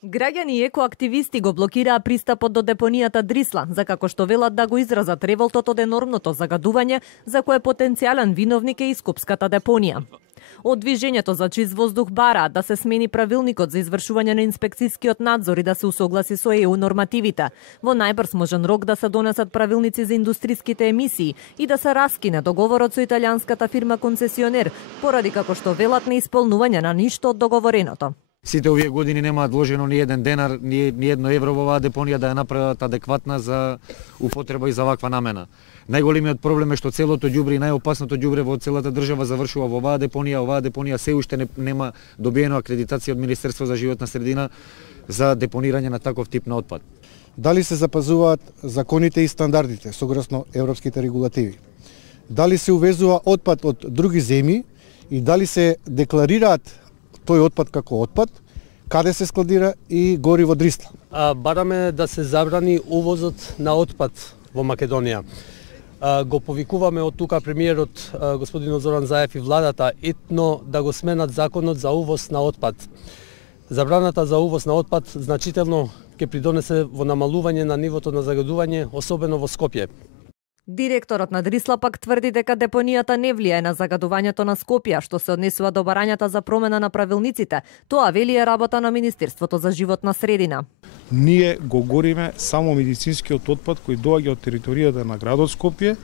Граѓани и екоактивисти го блокираа пристапот до депонијата Дрисла, за како што велат да го изразат револтот од енормното загадување за кое потенцијален виновник е и Скопската депонија. Од движењето за чист воздух бараат да се смени правилникот за извршување на инспекцијскиот надзор и да се усогласи со ЕУ нормативите. Во најбрз можен рок да се донесат правилници за индустриските емисии и да се раскине договорот со италијанската фирма концесионер, поради како што велат неисполнување на ништо од договореното. Сите овие години немаат вложено ни еден денар, ни едно евро во оваа депонија да ја направат адекватна за употреба и за ваква намена. Најголемиот проблем е што целото ѓубре и најопасното ѓубре во целата држава завршува во оваа депонија. Оваа депонија се уште нема добиено акредитација од Министерство за животна средина за депонирање на таков тип на отпад. Дали се запазуваат законите и стандардите согласно европските регулативи? Дали се увезува отпад од други земји и дали се декларираат тој отпад како отпад, каде се складира и гори во Дрисла? Бараме да се забрани увозот на отпад во Македонија. Го повикуваме од тука премиерот господин Зоран Заев и владата итно да го сменат законот за увоз на отпад. Забраната за увоз на отпад значително ќе придонесе во намалување на нивото на загадување, особено во Скопје. Директорот на Дрисла пак тврди дека депонијата не влијае на загадувањето на Скопје, што се однесува до барањата за промена на правилниците. Тоа вели е работа на Министерството за животна средина. Ние го гориме само медицинскиот отпад кој доаѓа од територијата на градот Скопје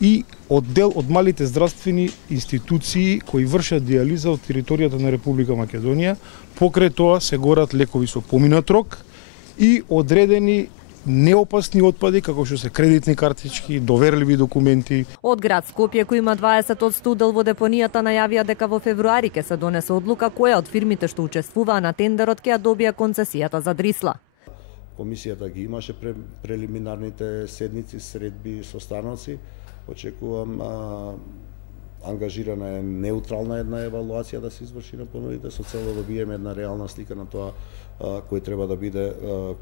и од дел од малите здравствени институции кои вршат диализа од територијата на Република Македонија. Покрај тоа се горат лекови со поминат рок и одредени неопасни отпади, како што се кредитни картички, доверливи документи. Од град Скопје, кој има 20% удел во депонијата, најавија дека во февруари ќе се донесе одлука која од фирмите што учествуваа на тендерот ќе ја добија концесијата за Дрисла. Комисијата ги имаше прелиминарните седници, средби, состаноци. Очекувам ангажирана е неутрална една евалуација да се изврши на понудите со цел да добиеме една реална слика на тоа кој треба да биде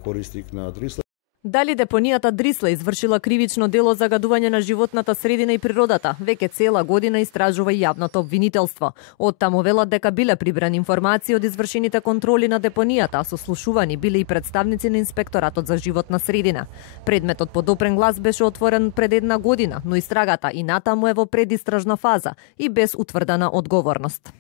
корисник на Дрисла. Дали депонијата Дрисла извршила кривично дело загадување на животната средина и природата, веќе цела година истражува и јавното обвинителство. Од таму велат дека биле прибрани информации од извршените контроли на депонијата, а сослушувани биле и представници на Инспекторатот за животна средина. Предметот под опрен глас беше отворен пред една година, но истрагата и натаму е во предистражна фаза и без утврдена одговорност.